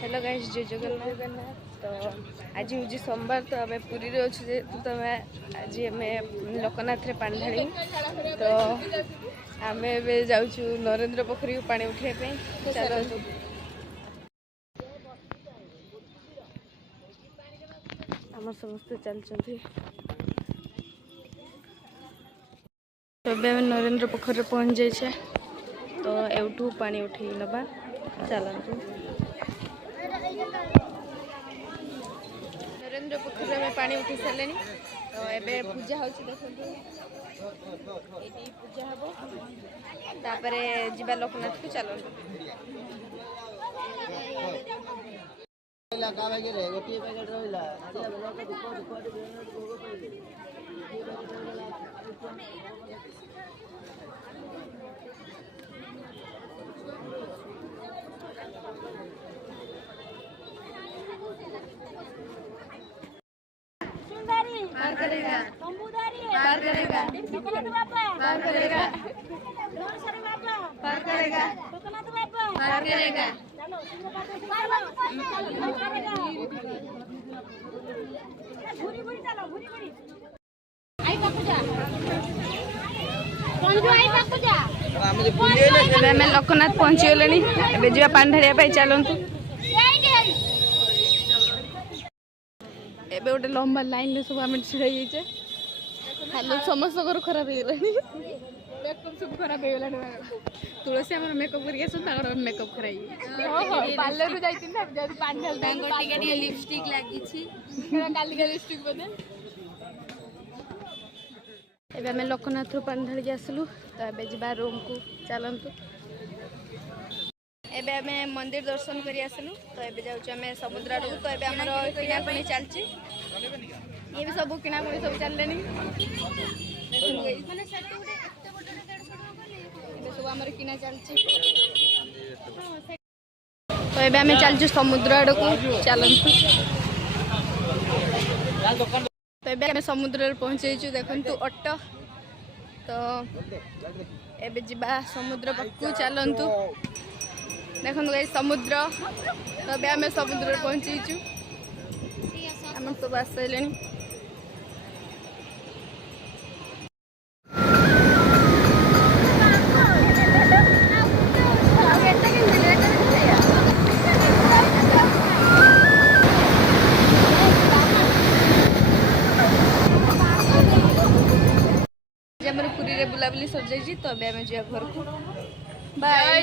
Hello guys, जय जगन्नाथ। तो आज हूँ सोमवार, तो आम पुरी अच्छे जेहतु तो आज आम लोकनाथ रे पानी ढाड़ी। तो आम जाऊँ नरेंद्र पोखरी को पानी उठाई। चलतु आम समस्ते चलते। तो नरेंद्र पोखरी पहुँच जाए, तो एवठू पानी उठे नवा। चलतु नरेंद्र पोखरी में पानी उठी सारे। तो एबे पूजा होची, देखो ये पूजा हम तापरे जीवा लोकनाथ को। चलतु पार करेगा, पार करेगा, पार करेगा, पार करेगा, पार करेगा। लोकनाथ पहुंची गले, जा पानी ढाड़िया। चलतु एबे गोटे लंबा लाइन में सब आम छिड़ा जाइए। हालत समस्त खराब हो गला, मेकअप सब खराब हो गला। तुलसी आम मेकअप कर मेकअप खराब पार्लर को जाती पानी लिपस्टिक लगी लिपस्टिक बोले। एबे आम लोकनाथ पानी ढाड़ी आसलु। तो एबे जा रूम को। चलतु एबे आम मंदिर दर्शन कर आसलु। तो एबे जाऊँ आम समुद्र आड़। तो एबे आमर किणाकुणी चलची, ये भी सब किणाकुणी सब चलले। सब आमर किना चलची। तो एबे आम चलचु समुद्र आड़ को। चलतु तो एबे आम समुद्र पहुँचु। देखु ऑटो। तो एबे जीवा समुद्र पाखु। चलतु देखो गाइस समुद्र। तो अबे आम समुद्र पहुँचीचु। आम सब आस सारे। पुरी रे बुलाबुली सर जाइए। तो अबे आम जा घर को। बाय।